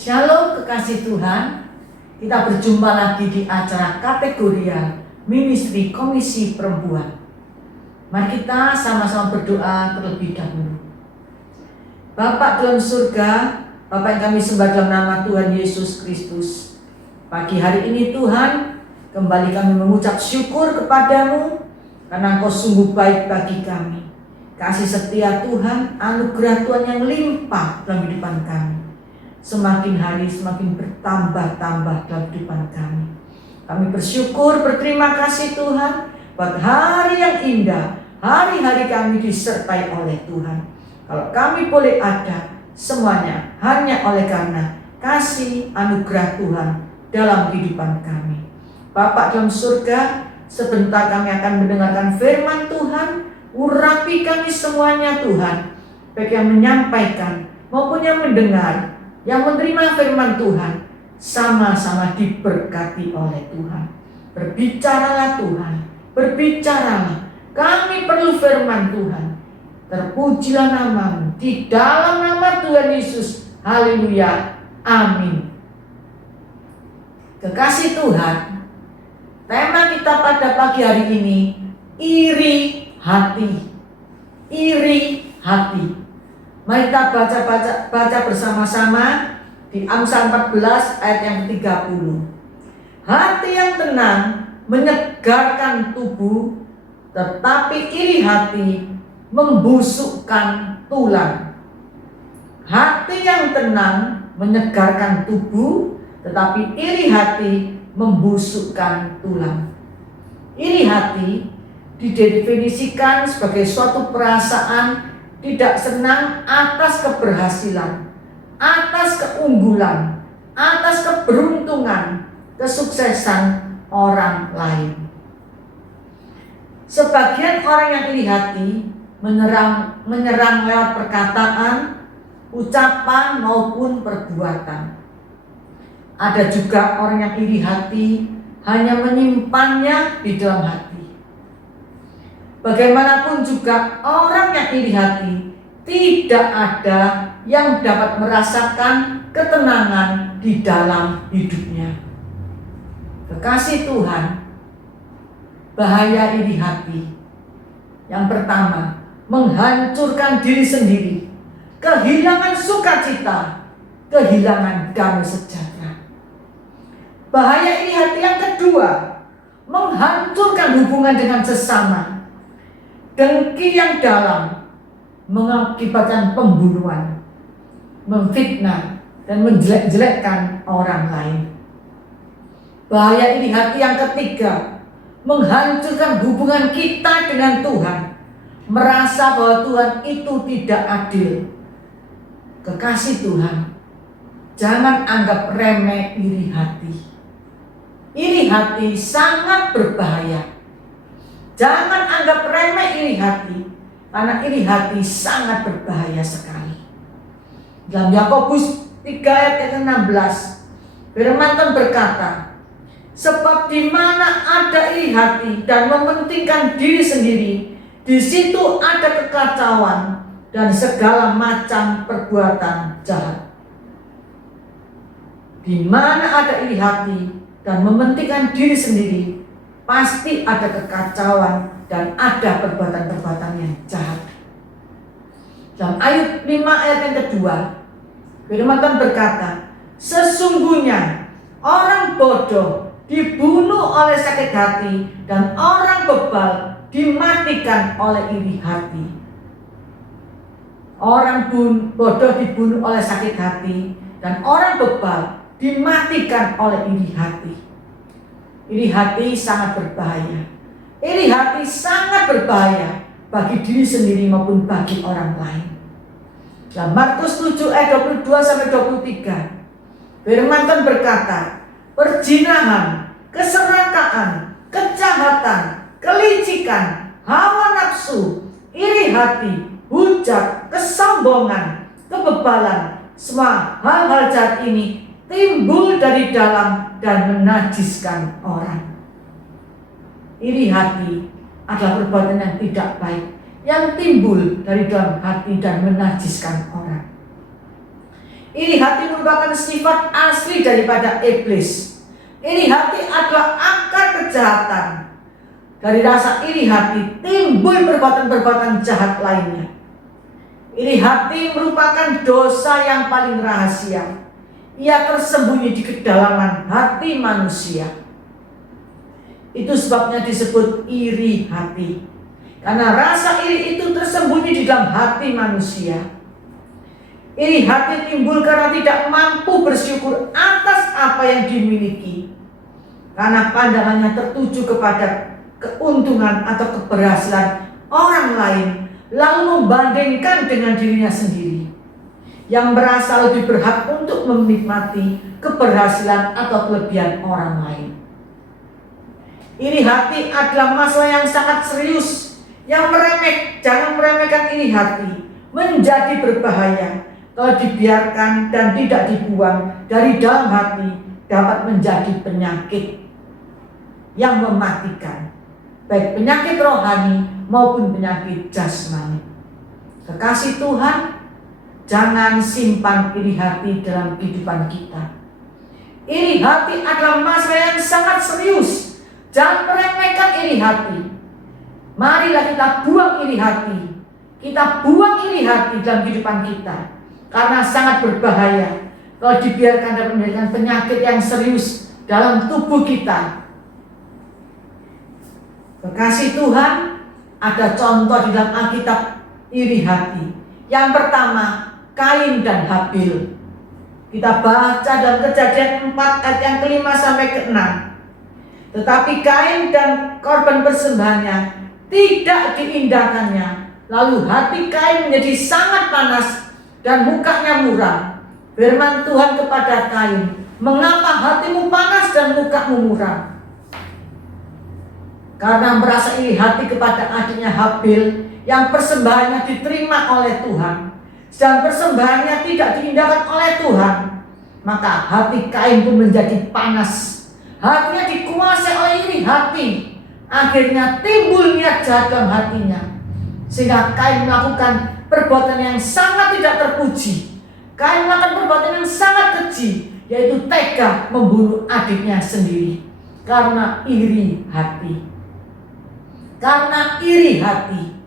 Shalom kekasih Tuhan, kita berjumpa lagi di acara kategorial Ministry Komisi Perempuan. Mari kita sama-sama berdoa terlebih dahulu. Bapa dalam surga, Bapa yang kami sembah dalam nama Tuhan Yesus Kristus. Pagi hari ini Tuhan, kembali kami mengucap syukur kepadamu karena Engkau sungguh baik bagi kami. Kasih setia Tuhan, anugerah Tuhan yang limpah dalam kehidupan kami. Semakin hari semakin bertambah-tambah dalam kehidupan kami. Kami bersyukur, berterima kasih Tuhan buat hari yang indah. Hari-hari kami disertai oleh Tuhan. Kalau kami boleh ada, semuanya hanya oleh karena kasih anugerah Tuhan dalam kehidupan kami. Bapa dalam surga, sebentar kami akan mendengarkan firman Tuhan. Urapi kami semuanya Tuhan, baik yang menyampaikan maupun yang mendengar, yang menerima firman Tuhan, sama-sama diberkati oleh Tuhan. Berbicaralah Tuhan, berbicaralah. Kami perlu firman Tuhan. Terpujilah namamu di dalam nama Tuhan Yesus. Haleluya. Amin. Kekasih Tuhan, tema kita pada pagi hari ini, iri hati. Iri hati. Mari kita baca bersama-sama di Amsal 14 ayat yang ke-30. Hati yang tenang menyegarkan tubuh, tetapi iri hati membusukkan tulang. Hati yang tenang menyegarkan tubuh, tetapi iri hati membusukkan tulang. Iri hati didefinisikan sebagai suatu perasaan tidak senang atas keberhasilan, atas keunggulan, atas keberuntungan, kesuksesan orang lain. Sebagian orang yang iri hati menyerang lewat perkataan, ucapan maupun perbuatan. Ada juga orang yang iri hati hanya menyimpannya di dalam hati. Bagaimanapun juga orang yang iri hati tidak ada yang dapat merasakan ketenangan di dalam hidupnya. Kekasih Tuhan, bahaya iri hati. Yang pertama, menghancurkan diri sendiri, kehilangan sukacita, kehilangan damai sejahtera. Bahaya iri hati yang kedua, menghancurkan hubungan dengan sesama. Dengki yang dalam mengakibatkan pembunuhan, memfitnah, dan menjelek-jelekkan orang lain. Bahaya iri hati yang ketiga, menghancurkan hubungan kita dengan Tuhan, merasa bahwa Tuhan itu tidak adil. Kekasih Tuhan, jangan anggap remeh iri hati. Iri hati sangat berbahaya. Jangan anggap remeh iri hati, karena iri hati sangat berbahaya sekali. Dalam Yakobus 3 ayat 16, firman Tuhan berkata, sebab di mana ada iri hati dan mementingkan diri sendiri, di situ ada kekacauan dan segala macam perbuatan jahat. Di mana ada iri hati dan mementingkan diri sendiri, pasti ada kekacauan dan ada perbuatan-perbuatan yang jahat. Dalam Ayub 5 ayat yang kedua, firman Tuhan berkata, sesungguhnya orang bodoh dibunuh oleh sakit hati dan orang bebal dimatikan oleh iri hati. Orang bodoh dibunuh oleh sakit hati dan orang bebal dimatikan oleh iri hati. Iri hati sangat berbahaya. Iri hati sangat berbahaya bagi diri sendiri maupun bagi orang lain. Dalam Markus 7 ayat 22-23, firman Tuhan berkata, perzinahan, keserakahan, kejahatan, kelicikan, hawa nafsu, iri hati, hujat, kesombongan, kebebalan, semua hal-hal jahat ini timbul dari dalam dan menajiskan orang. Iri hati adalah perbuatan yang tidak baik yang timbul dari dalam hati dan menajiskan orang. Iri hati merupakan sifat asli daripada iblis. Iri hati adalah akar kejahatan. Dari rasa iri hati timbul perbuatan-perbuatan jahat lainnya. Iri hati merupakan dosa yang paling rahasia. Ia tersembunyi di kedalaman hati manusia. Itu sebabnya disebut iri hati. Karena rasa iri itu tersembunyi di dalam hati manusia. Iri hati timbul karena tidak mampu bersyukur atas apa yang dimiliki. Karena pandangannya tertuju kepada keuntungan atau keberhasilan orang lain, lalu membandingkan dengan dirinya sendiri, yang merasa lebih berhak untuk menikmati keberhasilan atau kelebihan orang lain. Iri hati adalah masalah yang sangat serius, jangan meremehkan iri hati, menjadi berbahaya. Kalau dibiarkan dan tidak dibuang dari dalam hati, dapat menjadi penyakit yang mematikan, baik penyakit rohani maupun penyakit jasmani. Kekasih Tuhan, jangan simpan iri hati dalam kehidupan kita. Iri hati adalah masalah yang sangat serius. Jangan meremehkan iri hati. Marilah kita buang iri hati. Kita buang iri hati dalam kehidupan kita, karena sangat berbahaya kalau dibiarkan dan menjadikan penyakit yang serius dalam tubuh kita. Kekasih Tuhan, ada contoh di dalam Alkitab iri hati. Yang pertama, Kain dan Habil. Kita baca dalam Kejadian 4 ayat yang ke-5 sampai ke-6. Tetapi Kain dan korban persembahannya tidak diindahkannya. Lalu hati Kain menjadi sangat panas dan mukanya muram. Firman Tuhan kepada Kain, "Mengapa hatimu panas dan mukamu muram?" Karena merasa iri hati kepada adiknya Habil yang persembahannya diterima oleh Tuhan, dan persembahannya tidak diindahkan oleh Tuhan, maka hati Kain pun menjadi panas. Hatinya dikuasai oleh iri hati. Akhirnya timbul niat jahat dalam hatinya, sehingga Kain melakukan perbuatan yang sangat tidak terpuji. Kain melakukan perbuatan yang sangat keji, yaitu tega membunuh adiknya sendiri. Karena iri hati. Karena iri hati,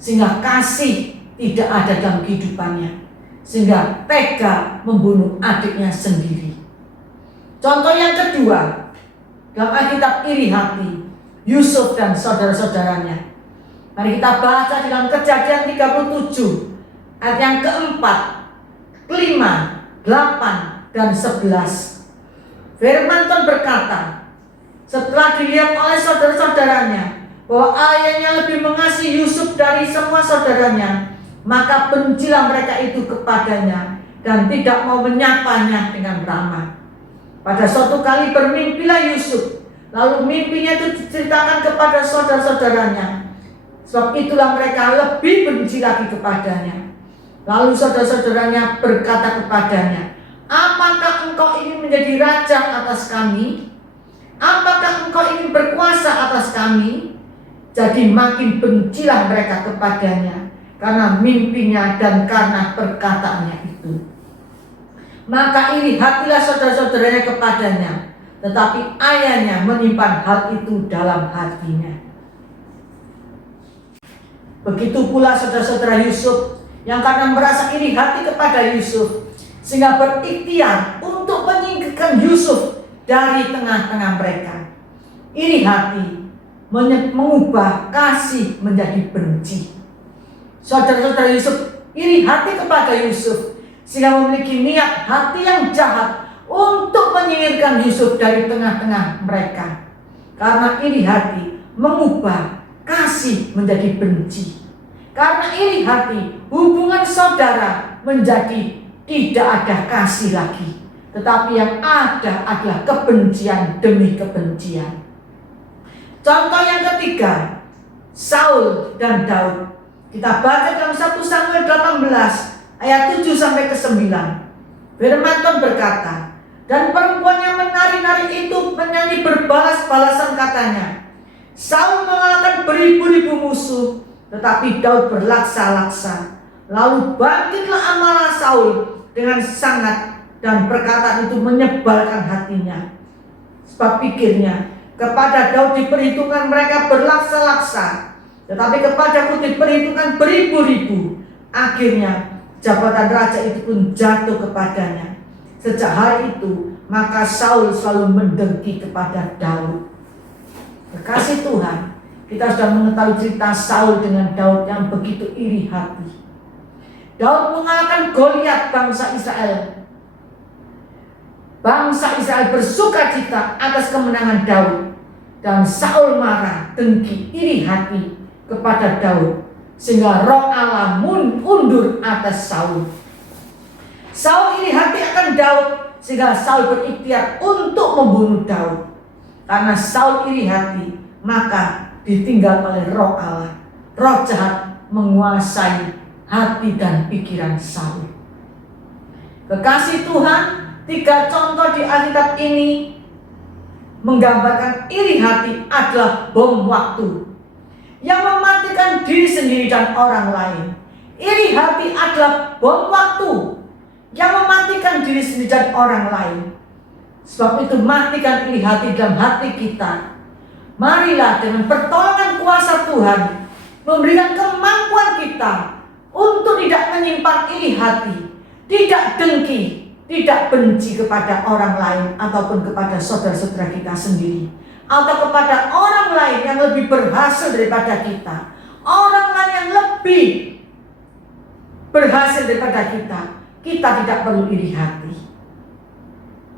sehingga kasih tidak ada dalam kehidupannya, sehingga tega membunuh adiknya sendiri. Contoh yang kedua, dalam Alkitab iri hati, Yusuf dan saudara-saudaranya. Mari kita baca di dalam Kejadian 37 ayat yang keempat, kelima, 8, dan 11. Firman Tuhan berkata, setelah dilihat oleh saudara-saudaranya bahwa ayahnya lebih mengasihi Yusuf dari semua saudaranya, maka bencilah mereka itu kepadanya dan tidak mau menyapanya dengan ramah. Pada suatu kali bermimpilah Yusuf, lalu mimpinya itu diceritakan kepada saudara-saudaranya. Sebab itulah mereka lebih benci lagi kepadanya. Lalu saudara-saudaranya berkata kepadanya, "Apakah engkau ingin menjadi raja atas kami? Apakah engkau ingin berkuasa atas kami?" Jadi makin bencilah mereka kepadanya karena mimpinya dan karena perkataannya itu. Maka iri hatilah saudara-saudaranya kepadanya, tetapi ayahnya menyimpan hal itu dalam hatinya. Begitu pula saudara-saudara Yusuf yang karena merasa iri hati kepada Yusuf, sehingga berikhtiar untuk menyingkirkan Yusuf dari tengah-tengah mereka. Iri hati mengubah kasih menjadi benci. Saudara-saudara Yusuf iri hati kepada Yusuf, sehingga memiliki niat hati yang jahat untuk menyingkirkan Yusuf dari tengah-tengah mereka. Karena iri hati mengubah kasih menjadi benci. Karena iri hati, hubungan saudara menjadi tidak ada kasih lagi, tetapi yang ada adalah kebencian demi kebencian. Contoh yang ketiga, Saul dan Daud. Kita baca dalam 1 Samuel 18 ayat 7 sampai ke 9. Firman Tuhan berkata, "Dan perempuan yang menari-nari itu menyanyi berbalas-balasan katanya, Saul mengalahkan beribu-ribu musuh, tetapi Daud berlaksa-laksa. Lalu bangkitlah amarah Saul dengan sangat, dan perkataan itu menyebalkan hatinya. Sebab pikirnya, kepada Daud diperhitungkan mereka berlaksa-laksa, tetapi kepadaku diperhitungkan beribu-ribu. Akhirnya jabatan raja itu pun jatuh kepadanya. Sejak hari itu maka Saul selalu mendengki kepada Daud. Kekasih Tuhan, kita sudah mengetahui cerita Saul dengan Daud yang begitu iri hati. Daud mengalahkan Goliat bangsa Israel. Bangsa Israel bersukacita atas kemenangan Daud, dan Saul marah, dengki, iri hati kepada Daud, sehingga roh Allah undur atas Saul. Saul iri hati akan Daud, sehingga Saul berikhtiar untuk membunuh Daud. Karena Saul iri hati, maka ditinggal oleh roh Allah. Roh jahat menguasai hati dan pikiran Saul. Kekasih Tuhan, 3 contoh di Alkitab ini menggambarkan iri hati adalah bom waktu yang mematikan diri sendiri dan orang lain. Iri hati adalah bom waktu yang mematikan diri sendiri dan orang lain. Sebab itu matikan iri hati dalam hati kita. Marilah dengan pertolongan kuasa Tuhan memberikan kemampuan kita untuk tidak menyimpan iri hati, tidak dengki, tidak benci kepada orang lain ataupun kepada saudara-saudara kita sendiri, atau kepada orang lain yang lebih berhasil daripada kita, orang lain yang lebih berhasil daripada kita. Kita tidak perlu iri hati.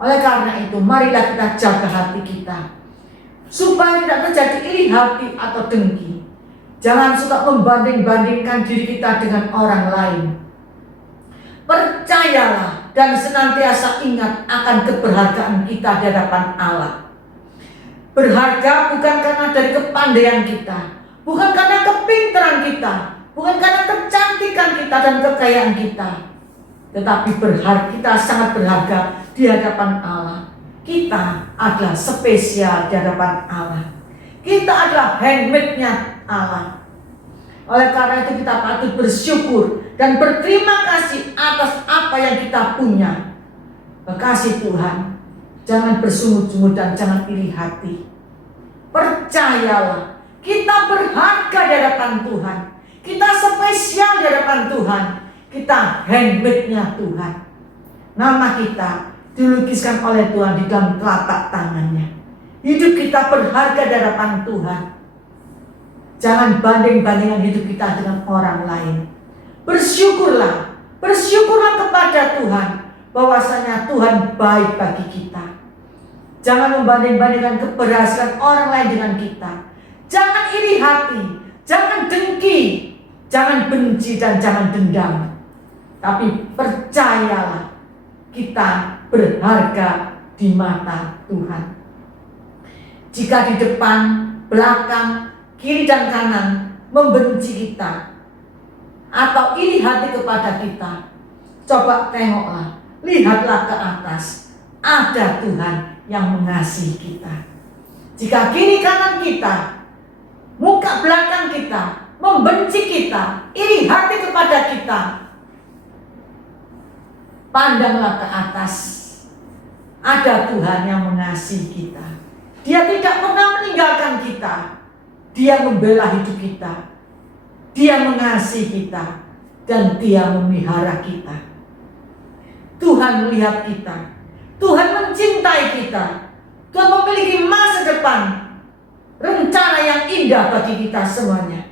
Oleh karena itu, marilah kita jaga hati kita supaya tidak terjadi iri hati atau dengki. Jangan suka membanding-bandingkan diri kita dengan orang lain. Percayalah dan senantiasa ingat akan keberhargaan kita di hadapan Allah. Berharga bukan karena dari kepandaian kita, bukan karena kepintaran kita, bukan karena kecantikan kita dan kekayaan kita, tetapi kita sangat berharga di hadapan Allah. Kita adalah spesial di hadapan Allah. Kita adalah handmade-nya Allah. Oleh karena itu kita patut bersyukur dan berterima kasih atas apa yang kita punya. Kekasih Tuhan, jangan bersungut-sungut dan jangan iri hati. Percayalah, kita berharga di hadapan Tuhan. Kita spesial di hadapan Tuhan. Kita handmade-nya Tuhan. Nama kita dilukiskan oleh Tuhan di dalam telapak tangannya. Hidup kita berharga di hadapan Tuhan. Jangan banding-bandingkan hidup kita dengan orang lain. Bersyukurlah kepada Tuhan bahwasanya Tuhan baik bagi kita. Jangan membanding-bandingkan keberhasilan orang lain dengan kita. Jangan iri hati, jangan dengki, jangan benci dan jangan dendam. Tapi percayalah, kita berharga di mata Tuhan. Jika di depan, belakang, kiri dan kanan membenci kita atau iri hati kepada kita, coba tengoklah, lihatlah ke atas. Ada Tuhan yang mengasihi kita. Jika kiri kanan kita, muka belakang kita membenci kita, iri hati kepada kita, pandanglah ke atas. Ada Tuhan yang mengasihi kita. Dia tidak pernah meninggalkan kita. Dia membela hidup kita. Dia mengasihi kita. Dan Dia memelihara kita. Tuhan melihat kita. Tuhan mencintai kita. Tuhan memiliki masa depan, rencana yang indah bagi kita semuanya.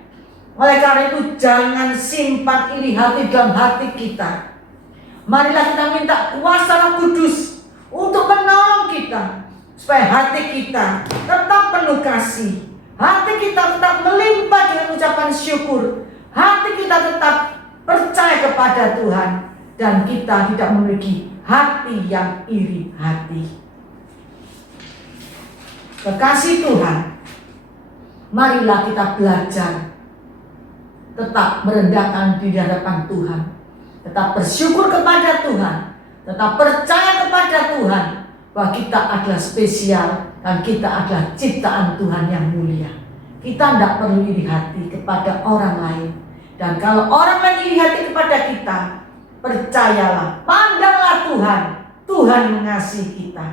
Oleh karena itu, jangan simpan iri hati dalam hati kita. Marilah kita minta kuasa Roh Kudus untuk menolong kita, supaya hati kita tetap penuh kasih, hati kita tetap melimpah dengan ucapan syukur, hati kita tetap percaya kepada Tuhan, dan kita tidak memiliki hati yang iri hati. Kekasih Tuhan, marilah kita belajar tetap merendahkan diri di hadapan Tuhan, tetap bersyukur kepada Tuhan, tetap percaya kepada Tuhan bahwa kita adalah spesial dan kita adalah ciptaan Tuhan yang mulia. Kita tidak perlu iri hati kepada orang lain. Dan kalau orang lain iri hati kepada kita, percayalah, pandanglah Tuhan. Tuhan mengasihi kita.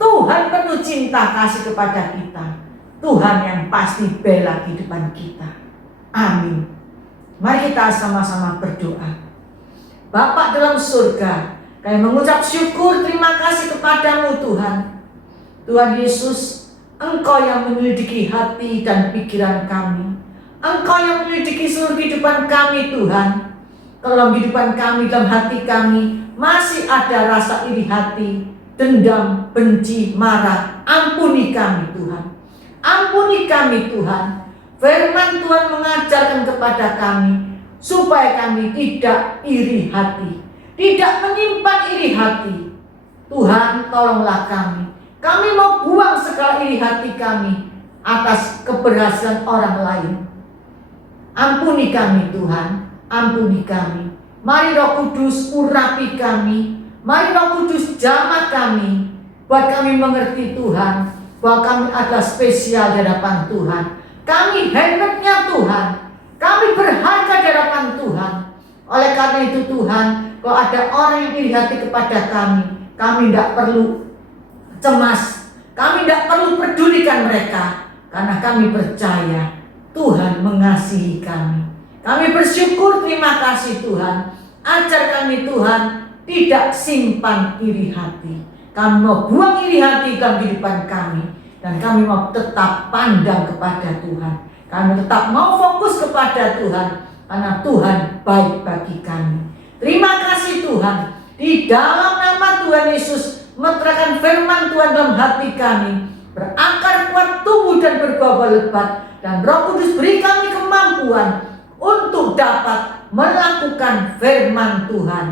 Tuhan penuh cinta kasih kepada kita. Tuhan yang pasti bela kehidupan kita. Amin. Mari kita sama-sama berdoa. Bapa dalam surga, kami mengucap syukur terima kasih kepadamu Tuhan. Tuhan Yesus, Engkau yang menyelidiki hati dan pikiran kami. Engkau yang menyelidiki seluruh kehidupan kami Tuhan. Kalau kehidupan kami, dalam hati kami masih ada rasa iri hati, dendam, benci, marah, ampuni kami Tuhan. Ampuni kami Tuhan. Firman Tuhan mengajarkan kepada kami supaya kami tidak iri hati, tidak menyimpan iri hati. Tuhan, tolonglah kami. Kami mau buang segala iri hati kami atas keberhasilan orang lain. Ampuni kami Tuhan, ampuni kami. Mari Roh Kudus urapi kami. Mari Roh Kudus jamah kami. Buat kami mengerti Tuhan, bahwa kami adalah spesial di hadapan Tuhan. Kami hebatnya Tuhan. Kami berharga di hadapan Tuhan. Oleh karena itu Tuhan, kalau ada orang yang iri hati kepada kami tidak perlu cemas. Kami tidak perlu pedulikan mereka. Karena kami percaya Tuhan mengasihi kami. Kami bersyukur, terima kasih Tuhan. Ajar kami Tuhan tidak simpan iri hati. Kami mau buang iri hati dalam kehidupan kami. Dan kami mau tetap pandang kepada Tuhan. Kami tetap mau fokus kepada Tuhan. Karena Tuhan baik bagi kami. Terima kasih Tuhan. Di dalam nama Tuhan Yesus, meterangkan firman Tuhan dalam hati kami. Berakar kuat, tumbuh dan berbuah lebat. Dan Roh Kudus beri kami kemampuan untuk dapat melakukan firman Tuhan.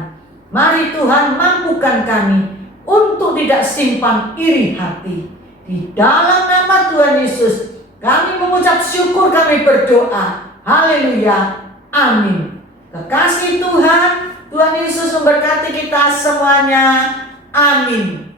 Mari Tuhan mampukan kami untuk tidak simpan iri hati. Di dalam nama Tuhan Yesus, kami mengucap syukur, kami berdoa. Haleluya. Amin. Kekasih Tuhan, Tuhan Yesus memberkati kita semuanya. Amin.